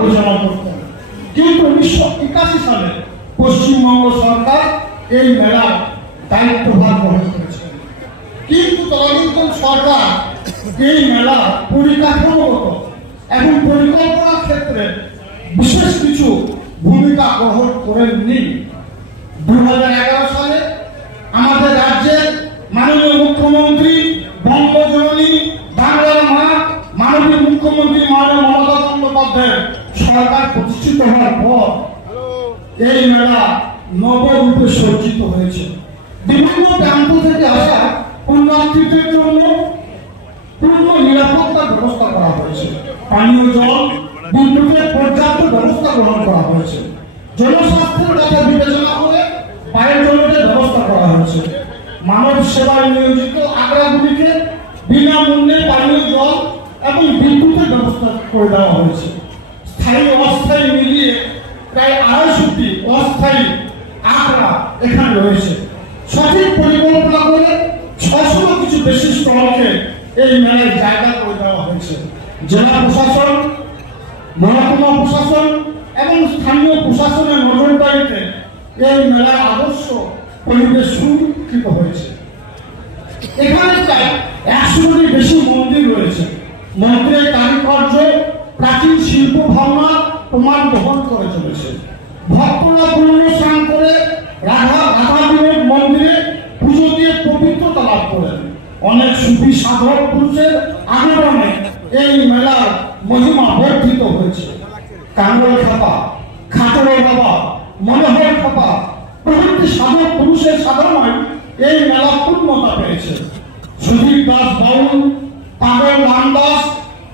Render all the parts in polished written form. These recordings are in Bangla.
পরিচালনা করতেন। কিন্তু 1981 সালে পশ্চিমবঙ্গ সরকার এই মেলার দায়িত্বভার গ্রহণ করেছে। কিন্তু তদানীন্তন সরকার এই মেলা পরিকাঠামোগত এবং পরিকল্পনার ক্ষেত্রে বিশেষ কিছু ভূমিকা গ্রহণ করেননি। 2011 সালে আমাদের রাজ্যের মাননীয় মুখ্যমন্ত্রী বঙ্গজননী বাংলার মা মাননীয় মুখ্যমন্ত্রী মাননীয় মমতা বন্দ্যোপাধ্যায় সরকার প্রতিষ্ঠিত হওয়ার পর এই মেলা নবরূপে সজ্জিত হয়েছে। বিভিন্ন প্রান্ত থেকে আসা পুণ্যার্থীদের জন্য পূর্ণ নিরাপত্তার ব্যবস্থা করা হয়েছে। পানীয় জল, বিদ্যুতের পর্যাপ্ত ব্যবস্থা গ্রহণ করা হয়েছে। জনস্বাস্থ্যের কথা বিবেচনা করে বায়ুজলের ব্যবস্থা করা হয়েছে। মানব সেবায় নিয়োজিত আগ্রাগুলিকে বিনামূল্যে পানীয় জল এবং বিদ্যুতের ব্যবস্থা করে দেওয়া হয়েছে। স্থায়ী অস্থায়ী মিলিয়ে প্রায় 250টি অস্থায়ী আগ্রা এখানে রয়েছে। সঠিক পরিকল্পনা করে 600 কিছু বেশি স্টলকে এই মেলায় জায়গা করে দেওয়া হয়েছে। জেলা প্রশাসন, মহকুমা প্রশাসন এবং স্থানীয় প্রশাসনের নজরদারিতে এই মেলার আদর্শ পরিবেশ সুরক্ষিত হয়েছে। এখানে প্রায় 100টির বেশি মন্দির রয়েছে। মন্দিরের কারুকার্য প্রাচীন শিল্প ভাবনা প্রমাণ বহন করে চলেছে। ভক্তরা পূর্ণ স্নান করে রাধাদেবের মন্দিরে পুজো দিয়ে পবিত্রতা লাভ করেন। অনেক সুফি সাধক পুরুষের আগমনে এই মেলার মহিমা বর্ধিত হয়েছে। কাঙ্গল খাপা, খাতড় বাবা, মনোহর খাপা প্রভৃতি সাধক পুরুষের সাধনায় এই মেলা পূর্ণতা পেয়েছে। সুধীর দাস বাউল, পাগল রামদাস,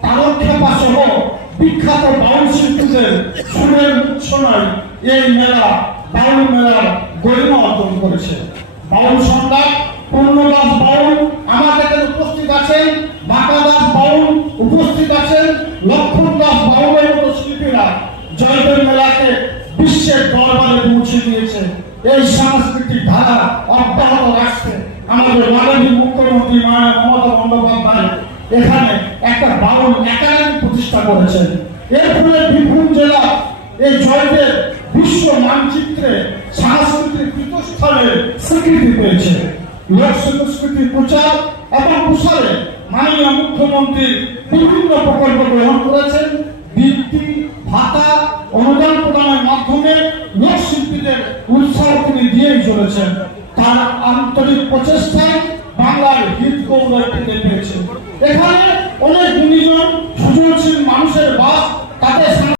তারক খেপা সহ বিখ্যাত বাউল শিল্পীদের সুরের মূর্ছনায় এই মেলা বাউল মেলার গরিমা অর্জন করেছে। বাউল সম্রাট পূর্ণদাস বাউল আমাদের উপস্থিত আছেন, মাতা দাস বাউল উপস্থিত আছেন, লক্ষণ দাস বাউলের মতো শিল্পীরা জয়দেব মেলাকে বিশ্বের দরবারে পৌঁছে দিয়েছে। এই সাংস্কৃতিক ধারা অব্যাহত রাখতে আমাদের মাননীয় মুখ্যমন্ত্রী মাননীয় মমতা বন্দ্যোপাধ্যায় এখানে একটা বাউল একাডেমি প্রতিষ্ঠা করেছেন। এর ফলে বীরভূম জেলা এই জয়দেব বিশ্ব মানচিত্রে সাংস্কৃতিক পীঠস্থানে স্বীকৃতি পেয়েছে। লোক সংস্কৃতির প্রচার এবং প্রসারে মাননীয় মুখ্যমন্ত্রী বিভিন্ন প্রকল্প গ্রহণ করেছেন। বৃত্তি, ভাতা, অনুদান প্রদানের মাধ্যমে লোকশিল্পীদের উৎসাহ তিনি দিয়েই চলেছেন। তার আন্তরিক প্রচেষ্টায় বাংলার হিত গৌরব ফিরে পেয়েছে। এখানে অনেক গুণীজন